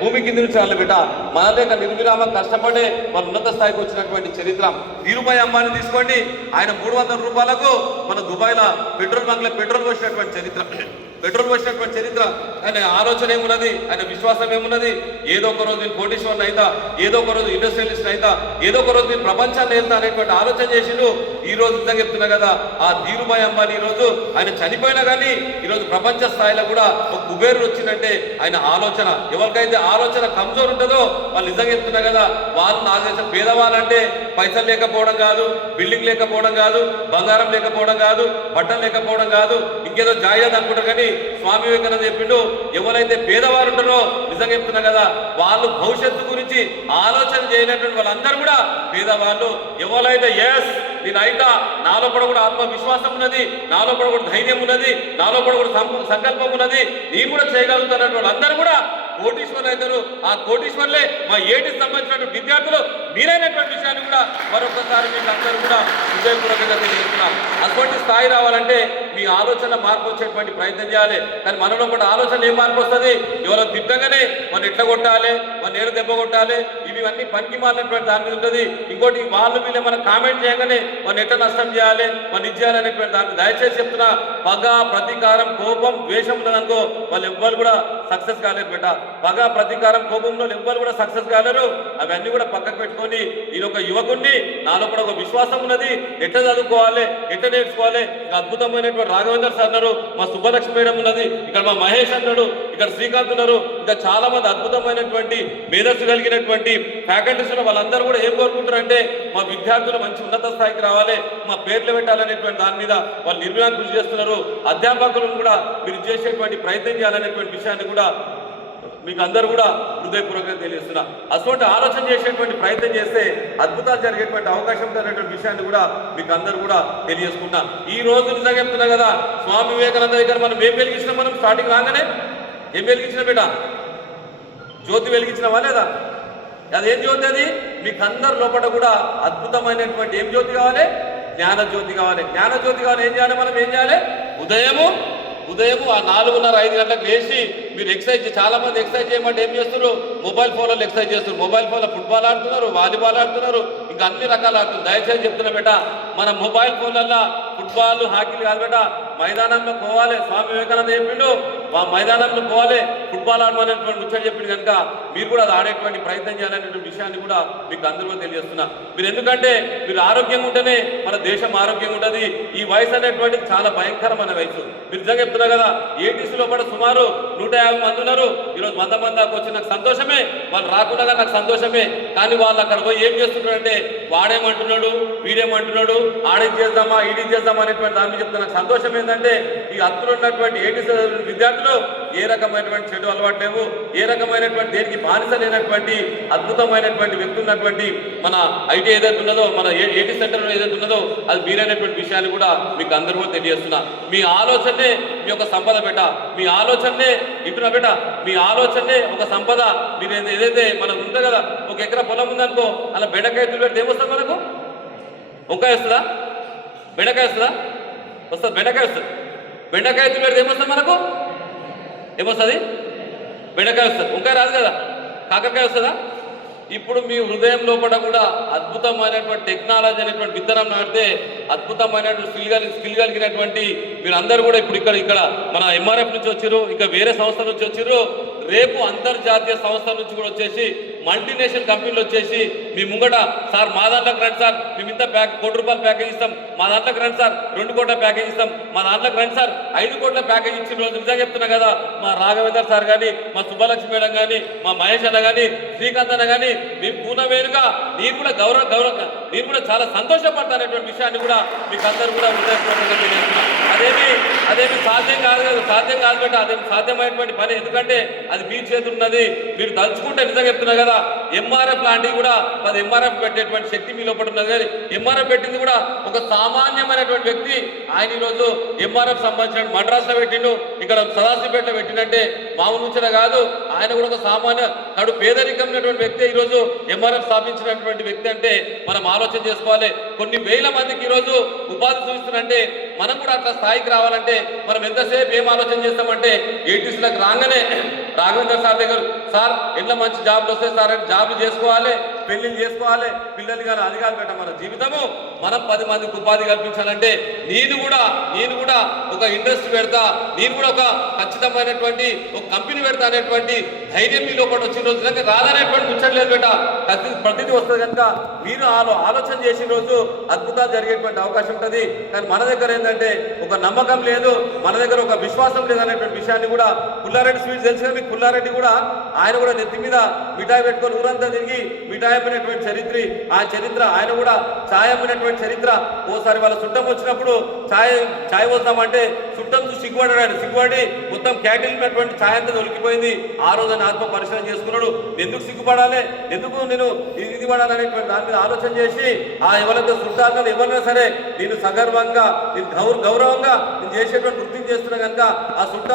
భూమి కింద నుంచి వాళ్ళు బిడ్డ మన లేక నిర్విరామం కష్టపడే మన ఉన్నత స్థాయికి వచ్చినటువంటి చరిత్ర. ధీరుభాయ్ అంబానీ తీసుకోండి, ఆయన 300 రూపాయలకు మన దుబాయ్లో పెట్రోల్ బంక్లో పెట్రోల్ పోసినటువంటి చరిత్ర. ఆయన ఆలోచన ఏమున్నది, ఆయన విశ్వాసం ఏమున్నది, ఏదో ఒక రోజు నేను కోటీశ్వరుని అయితా, ఏదో ఒక రోజు ఇండస్ట్రియలిస్ట్ అయితా, ఏదో ఒక రోజు నేను ప్రపంచాన్ని వెళ్తా అనేటువంటి ఆలోచన చేసిండు. ఈ రోజు నిజంగా చెప్తున్నా కదా, ఆ ధీరుభాయ్ అంబానీ ఈరోజు ఆయన చనిపోయినా కానీ ఈరోజు ప్రపంచ స్థాయిలో కూడా ఒక కుబేరుడు వచ్చిందంటే ఆయన ఆలోచన. ఎవరికైతే ఆలోచన కమ్జోర్ ఉంటుందో వాళ్ళు నిజంగా చెప్తున్నా కదా, వాళ్ళు నాకు తెలిసిన పేదవాళ్ళంటే పైసలు లేకపోవడం కాదు, బిల్డింగ్ లేకపోవడం కాదు, బంగారం లేకపోవడం కాదు, బట్టలు లేకపోవడం కాదు, ఇంకేదో జాయిదాద్ అనుకుంటారు. కానీ స్వామి వివేకానంద చెప్పిండు, ఎవరైతే పేదవారు ఉంటారో నిజంగా చెప్తున్నా కదా, వాళ్ళు భవిష్యత్తు గురించి ఆలోచన చేయనటువంటి వాళ్ళందరూ కూడా పేదవాళ్ళు. ఎవరైతే ఎస్ నేను అయితా, నాలో కూడా ఆత్మవిశ్వాసం ఉన్నది, నాలో కూడా ధైర్యం ఉన్నది, నాలో కూడా సంకల్పం ఉన్నది, నేను కూడా చేయగలుగుతున్నటువంటి వాళ్ళందరూ కూడా కోటీశ్వర్లు అవుతారు. ఆ కోటీశ్వర్లే మా ఏటికి సంబంధించినటువంటి విద్యార్థులు మీరైనటువంటి విషయాన్ని కూడా మరొకసారి మీకు అందరూ కూడా హృదయపూర్వకంగా తెలియజేస్తున్నాం. అటువంటి స్థాయి రావాలంటే మీ ఆలోచన మార్పు వచ్చేటువంటి ప్రయత్నం చేయాలి. కానీ మనలో కూడా ఆలోచన ఏం మార్పు వస్తుంది, ఎవరో తిట్టగానే మనం ఎట్లా కొట్టాలి, మన నేడు దెబ్బ కొట్టాలి, ఇవన్నీ పనికి మారినటువంటి దాని మీద ఉంటుంది. ఇంకోటి వాళ్ళు వీళ్ళే మనం కామెంట్ చేయగానే మనం ఎట్లా నష్టం చేయాలి, మనం ఇది చేయాలి అనేటువంటి దాన్ని దయచేసి చెప్తున్నా. పగ, ప్రతీకారం, కోపం, ద్వేషం ఉన్నదనుకో వాళ్ళు ఎవ్వరు కూడా సక్సెస్ కాలేరు బిడ్డ. పగ, ప్రతీకారం, కోపంలో ఎవ్వరు కూడా సక్సెస్ కాలేరు. అవన్నీ కూడా పక్కకు పెట్టుకొని నేను ఒక యువకుడిని, నాలో కూడా ఒక విశ్వాసం ఉన్నది, ఎట్లా చదువుకోవాలి, ఎట్లా నేర్చుకోవాలి. అద్భుతమైనటువంటి రాఘవేంద్ర సార్ అన్నారు, మా సుబ్బలక్ష్మి మేడం ఉన్నది, ఇక్కడ మా మహేష్ అన్నాడు, ఇక్కడ శ్రీకాంత్ ఉన్నారు, ఇంకా చాలా మంది అద్భుతమైనటువంటి మేధస్సు కలిగినటువంటి ఫ్యాకల్టీస్ ఉన్న వాళ్ళందరూ కూడా ఏం కోరుకుంటారంటే మా విద్యార్థులు మంచి ఉన్నత స్థాయికి రావాలి, మా పేర్లు పెట్టాలనేటువంటి దాని మీద వాళ్ళు నిర్ణయాలు కృషి చేస్తున్నారు. అధ్యాపకులను కూడా మీరు చేసేటువంటి ప్రయత్నం చేయాలనేటువంటి విషయాన్ని కూడా మీకు అందరూ కూడా హృదయపూర్వకంగా తెలియజేస్తున్నా. అటువంటి ఆలోచన చేసేటువంటి ప్రయత్నం చేస్తే అద్భుతాలు జరిగేటువంటి అవకాశం ఉందనేటువంటి విషయాన్ని కూడా మీకు అందరూ కూడా తెలియజేసుకున్నా. ఈ రోజు నిజంగా చెప్తున్నా కదా, స్వామి వివేకానంద దగ్గర మనం ఏం వెలిగించినా, మనం స్టార్టింగ్ రాగానే ఏం వెలిగించిన బిడ్డ, జ్యోతి వెలిగించినవా లేదా? అదేం జ్యోతి? అది మీకు అందరి లోపల కూడా అద్భుతమైనటువంటి ఏం జ్యోతి కావాలి, జ్ఞానజ్యోతి కావాలి. జ్ఞానజ్యోతి కావాలి. ఏం చేయాలి, మనం ఏం చేయాలి, ఉదయము ఆ 4:30-5 గంటలకు లేచి మీరు ఎక్సర్సైజ్, చాలా మంది ఎక్సర్సైజ్ చేయమంటే ఏం చేస్తున్నారు, మొబైల్ ఫోన్లో ఎక్సర్సైజ్ చేస్తున్నారు. మొబైల్ ఫోన్లో ఫుట్బాల్ ఆడుతున్నారు, వాలీబాల్ ఆడుతున్నారు, ఇంకా అన్ని రకాలు ఆడుతున్నారు. దయచేసి చెప్తున్నా బేట, మన మొబైల్ ఫోన్లల్లో ఫుట్బాల్, హాకీలు కాదు బేట, మైదానంలో పోవాలి. స్వామి వివేకానంద చెప్పిండు, మా మైదానంలో పోవాలి, ఫుట్బాల్ ఆడమనేటువంటి ముచ్చట చెప్పిండు. కనుక మీరు కూడా అది ఆడేటువంటి ప్రయత్నం చేయాలనేటువంటి విషయాన్ని కూడా మీకు అందరూ తెలియజేస్తున్నా. మీరు ఎందుకంటే మీరు ఆరోగ్యంగా ఉంటేనే మన దేశం ఆరోగ్యంగా ఉంటుంది. ఈ వయసు అనేటువంటిది చాలా భయంకరమైన వయసు. మీరు నిజంగా చెప్తున్నా కదా, 80s లో కూడా సుమారు 150 మంది ఉన్నారు. ఈరోజు 100 మంది దాకా వచ్చి నాకు సంతోషమే, వాళ్ళు రాకుండా నాకు సంతోషమే. కానీ వాళ్ళు అక్కడ పోయి ఏం చేస్తున్నారంటే, వాడేమంటున్నాడు, వీడేమంటున్నాడు, ఆడికి చేద్దామా, ఈడికి చేద్దామా అనేటువంటి దాని మీద చెప్తున్నా. నాకు సంతోషం ఏంటంటే ఈ హత్తులు ఉన్నటువంటి 80s విద్యార్థులు ఏ రకమైనటువంటి చెడు అలవాటు లేవు, ఏ రకమైనటువంటి దేనికి బానిస లేనటువంటి అద్భుతమైనటువంటి వ్యక్తి ఉన్నటువంటి మన ఐటీ ఏదైతే ఉన్నదో, మన 80 సెంటర్లో ఏదైతే ఉన్నదో అది మీరైనటువంటి విషయాన్ని కూడా మీకు అందరూ కూడా తెలియజేస్తున్నా. మీ ఆలోచనే మీ యొక్క సంపద బేట, మీ ఆలోచనే ఇంటున్నా బేట, మీ ఆలోచనే ఒక సంపద. మీరు ఏదైతే మనకు ఉంటుంది కదా, 1 ఎకరా పొలం ఉందనుకో, అలా బెండకాయ పెడితే ఏమొస్తుంది మనకు, వంకాయ వస్తుందా, బెండకాయ వస్తుందా, వస్తుంది, బెండకాయ వస్తుంది. బెండకాయ పెడితే ఏమొస్తుంది మనకు, ఏమొస్తుంది, బెండకాయ వస్తుంది, వంకాయ రాదు కదా, కాకరకాయ వస్తుందా. ఇప్పుడు మీ హృదయం లోపల కూడా అద్భుతమైనటువంటి టెక్నాలజీ అనేటువంటి విత్తనం నాటితే అద్భుతమైనటువంటి స్కిల్ కలిగినటువంటి మీరు అందరూ కూడా ఇప్పుడు ఇక్కడ మన ఎంఆర్ఎఫ్ నుంచి వచ్చారు, ఇంకా వేరే సంస్థ నుంచి వచ్చారు, రేపు అంతర్జాతీయ సంస్థల నుంచి కూడా వచ్చేసి మల్టీనేషనల్ కంపెనీలు వచ్చేసి మీ ముంగట, సార్ మా దాంట్లోకి రండి సార్, మేము ఇంత ₹1 కోటి ప్యాకేజ్ ఇస్తాం, మా దాంట్లోకి రండి సార్ 2 కోట్ల ప్యాకేజ్ ఇస్తాం, మా దాంట్లోకి రండి సార్ 5 కోట్ల ప్యాకేజ్ ఇచ్చిన రోజు నిజంగా చెప్తున్నా కదా, మా రాఘవేంద్ర సార్ కానీ, మా సుబ్బలక్ష్మి మేడం కానీ, మా మహేష్ అన్న కానీ, శ్రీకాంత్ అన్న కానీ, మేము పూర్ణమేనుగా నేను కూడా నేను కూడా చాలా సంతోషపడతానటువంటి విషయాన్ని కూడా మీకు అందరూ కూడా హృదయపూర్వకంగా తెలియజేస్తున్నాం. అదేమి సాధ్యం కాదు బేట, అదేమి సాధ్యమైనటువంటి పని. ఎందుకంటే అది మీ చేతులు ఉన్నది. మీరు తలుచుకుంటే నిజంగా చెప్తున్నా కదా, ఎంఆర్ఎఫ్ లాంటివి కూడా 10 ఎంఆర్ఎఫ్ పెట్టేటువంటి శక్తి మీ లోపల ఉన్నది. కానీ ఎంఆర్ఎఫ్ పెట్టింది కూడా ఒక సామాన్యమైనటువంటి వ్యక్తి. ఆయన ఈరోజు ఎంఆర్ఎఫ్ సంబంధించిన మద్రాసులో పెట్టిండు, ఇక్కడ సదాశివపేటలో పెట్టిందంటే మామూలు ముచ్చట కాదు. ఆయన కూడా ఒక సామాన్య కడు పేదరికం ఉన్నటువంటి వ్యక్తి ఈరోజు ఎంఆర్ఎఫ్ స్థాపించినటువంటి వ్యక్తి అంటే మనం ఆలోచన చేసుకోవాలి. కొన్ని వేల మందికి ఈరోజు ఉపాధి చూపిస్తున్నారంటే మనం కూడా అట్లా స్థాయికి రావాలంటే మనం ఎంతసేపు ఏం ఆలోచన చేస్తామంటే 80s లకు రాగానే రాఘవేంద్ర సార్ దగ్గర సార్ ఎట్లా మంచి జాబ్లు వస్తాయి సార్ అంటే జాబ్లు చేసుకోవాలి, పెళ్లిళ్ళు చేసుకోవాలి, పిల్లలు కానీ అది కాదు పెట్ట మన జీవితము మనం 10 మందికి ఉపాధి కల్పించాలంటే నేను కూడా ఒక ఇండస్ట్రీ పెడతా, నేను కూడా ఒక ఖచ్చితమైనటువంటి ఒక కంపెనీ పెడతా అనేటువంటి ధైర్యం మీలో ఒకటి వచ్చిన రోజు కనుక రాదనేటువంటి ముచ్చట్లేదు బేట, ప్రతిదీ వస్తుంది కనుక మీరు ఆలోచన చేసిన రోజు అద్భుతాలు జరిగేటువంటి అవకాశం ఉంటుంది. కానీ మన దగ్గర ఏంటంటే ఒక నమ్మకం లేదు, మన దగ్గర ఒక విశ్వాసం లేదు అనేటువంటి విషయాన్ని కూడా పుల్లారెడ్డి స్వీట్స్ తెలుసు కదా మీకు. పుల్లారెడ్డి కూడా ఆయన కూడా నెత్తి మీద మిఠాయి పెట్టుకొని ఊరంతా తిరిగి మిఠాయి అమ్మినటువంటి చరిత్ర ఆయన కూడా ఛాయ్ అమ్మినటువంటి చరిత్ర. ఓసారి వాళ్ళ చుట్టం వచ్చినప్పుడు ఛాయ్ వద్దామంటే చుట్టం చూసి సిగ్గుపడి మొత్తం క్యాటిల్ ఉన్నటువంటి ఛాయ్ అంతా దొరికిపోయింది. ఆ రోజు ఆయన ఆత్మ పరిశీలన చేసుకున్నాడు, ఎందుకు సిగ్గుపడాలి, ఎందుకు నేను ఇది పడాలి అనేటువంటి దాని మీద ఆలోచన చేసి ఆ ఎవరైతే చుట్టాలను ఎవరైనా సరే నేను సగర్వంగా నేను గౌరవంగా నేను చేసేటువంటి వృత్తిని చేస్తున్నా కనుక ఆ చుట్టా